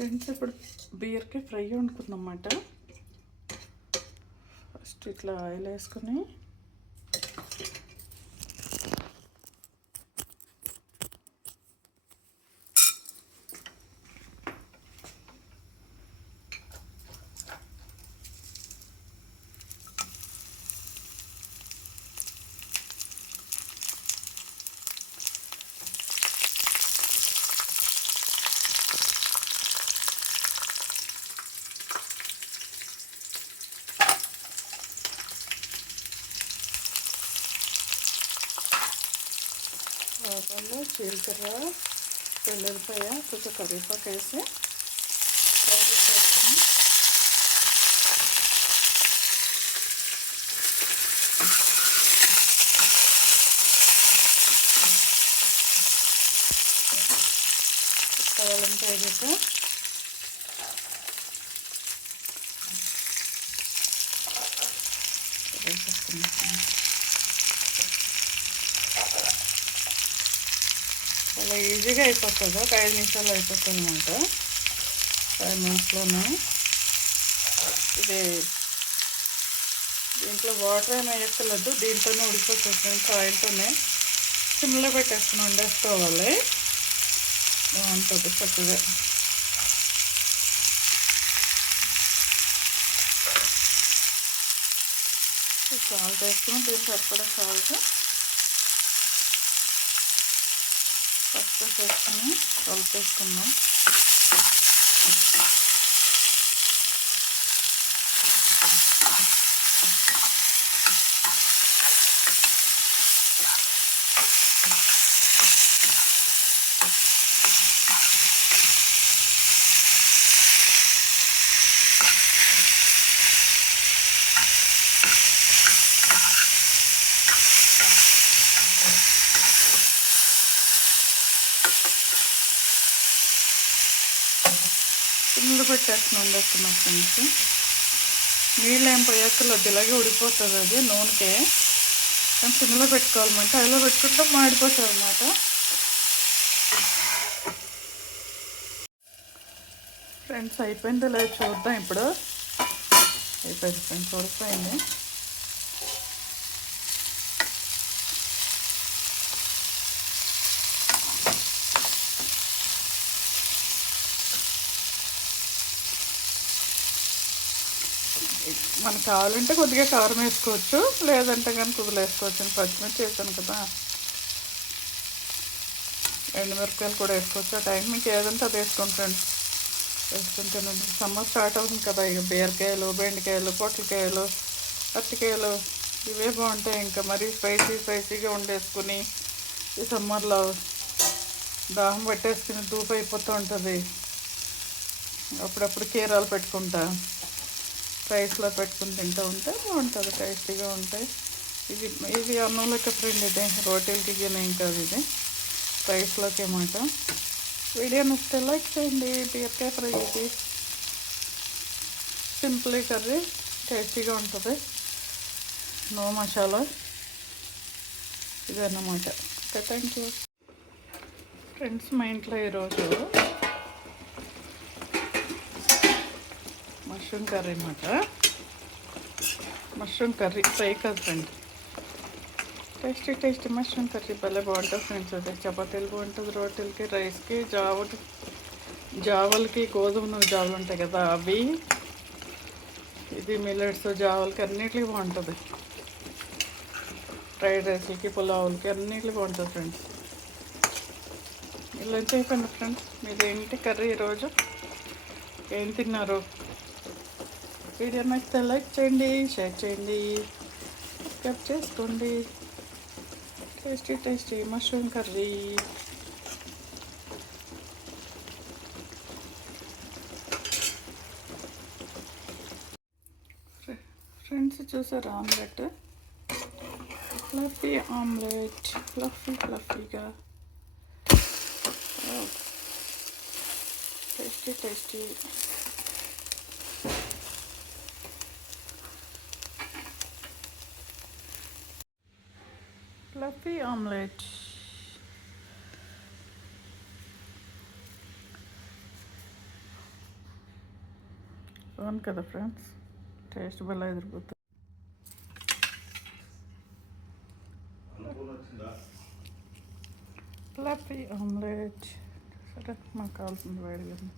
ఫ్రెండ్స్, ఇప్పుడు బీరకాయ ఫ్రై వండుకుందన్నమాట. ఫస్ట్ ఇట్లా ఆయిల్ వేసుకొని ఆవాలు, జీలకర్ర, వెల్లుల్లిపాయ, కొంచెం కరివేపాకు వేసి ఫ్రై చేసుకొని కావాలంటే అయ్యాక వేసేసుకున్నాం. చాలా ఈజీగా అయిపోతుంది, ఒక 5 నిమిషాలు అయిపోతుంది అన్నమాట. 5 మినిట్స్లోనే. ఇది దీంట్లో వాటర్ ఏమి వేయక్కర్లేదు, దీంట్లోనే ఉడికిపోతుంది ఫ్రెండ్స్. ఆయిల్తోనే సిమ్లో పెట్టేసుకుని వండేసుకోవాలి, బాగుంటుంది చక్కగా. సాల్ట్ వేసుకుని దీనికి సరిపడా సాల్ట్ పసుపు వేసుకుని కలిపేసుకున్నాం. సిమ్లో పెట్టేస్తున్నాం వండేస్తున్నాం ఫ్రెండ్స్. నీళ్ళు ఏం పోయక్కర్లేదు, ఇలాగే ఉడికిపోతుంది అది నూనెకే. కానీ సిమ్లో పెట్టుకోవాలన్నమాట, అదిలో పెట్టుకుంటే మాడిపోతుంది అన్నమాట. ఫ్రెండ్స్ అయిపోయింది, లేదు చూద్దాం ఇప్పుడు. అయిపోయింది ఫ్రెండ్స్, ఉడికిపోయింది. మనకు కావాలంటే కొద్దిగా కారం వేసుకోవచ్చు, లేదంటే కానీ కుదులేసుకోవచ్చు. పచ్చిమిర్చి వేసాను కదా, ఎండుమిరపకాయలు కూడా వేసుకోవచ్చు. ఆ టైం మీకు ఏదంటే అది వేసుకోండి ఫ్రెండ్స్. వేసుకుంటానండి. సమ్మర్ స్టార్ట్ అవుతుంది కదా, ఇక బీరకాయలు, బెండకాయలు, పొట్లకాయలు, అరటికాయలు ఇవే బాగుంటాయి. ఇంకా మరీ స్పైసీగా వండేసుకుని ఈ సమ్మర్లో దాహం పట్టేసుకుని దూపు అయిపోతూ ఉంటుంది. అప్పుడప్పుడు కీరాలు పెట్టుకుంటా, రైస్లో పెట్టుకుని తింటూ ఉంటే బాగుంటుంది, టేస్టీగా ఉంటాయి. ఇది అన్నంలోకి ఫ్రెండ్, ఇది రోటీలకి ఏం కాదు, ఇది రైస్లోకి అన్నమాట. వీడియో నచ్చితే లైక్ చేయండి. బీరకాయ ఫ్రై ఇది సింపుల్ కర్రీ, టేస్టీగా ఉంటుంది, నో మసాలా. ఇదన్నమాట. Okay, thank you friends. మా ఇంట్లో ఈరోజు మష్రూమ్ కర్రీ అన్నమాట. మష్రూమ్ కర్రీ ఫ్రై కాదు ఫ్రెండ్, టేస్టీ మష్రూమ్ కర్రీ భలే బాగుంటుంది ఫ్రెండ్స్. అదే చపాతీలు బాగుంటుంది, రోటీలకి, రైస్కి, జావలకి, గోధుమ జావలు ఉంటాయి కదా అవి, ఇది మిల్లెట్స్ జావలకి అన్నిటికీ బాగుంటుంది. ఫ్రైడ్ రైస్లకి, పులావులకి అన్నిటికీ బాగుంటుంది ఫ్రెండ్స్. ఇలా అయిపోయింది ఫ్రెండ్స్. మీరు ఏంటి కర్రీ ఈరోజు, ఏం తిన్నారు? వీడియో నచ్చితే లైక్ చేయండి, షేర్ చేయండి, సబ్స్క్రైబ్ చేసుకోండి. Tasty mushroom curry. ఫ్రెండ్స్ చూసారు ఆమ్లెట్, ఫ్లఫీ ఆమ్లెట్, ఫ్లఫీగా టేస్టీ. Fluffy omelette. అవును కదా ఫ్రెండ్స్, టేస్ట్ భలే ఎదిరిపోతుంది. Fluffy omelette. సరే, మాకు కావాల్సింది వేడిగా ఉంది.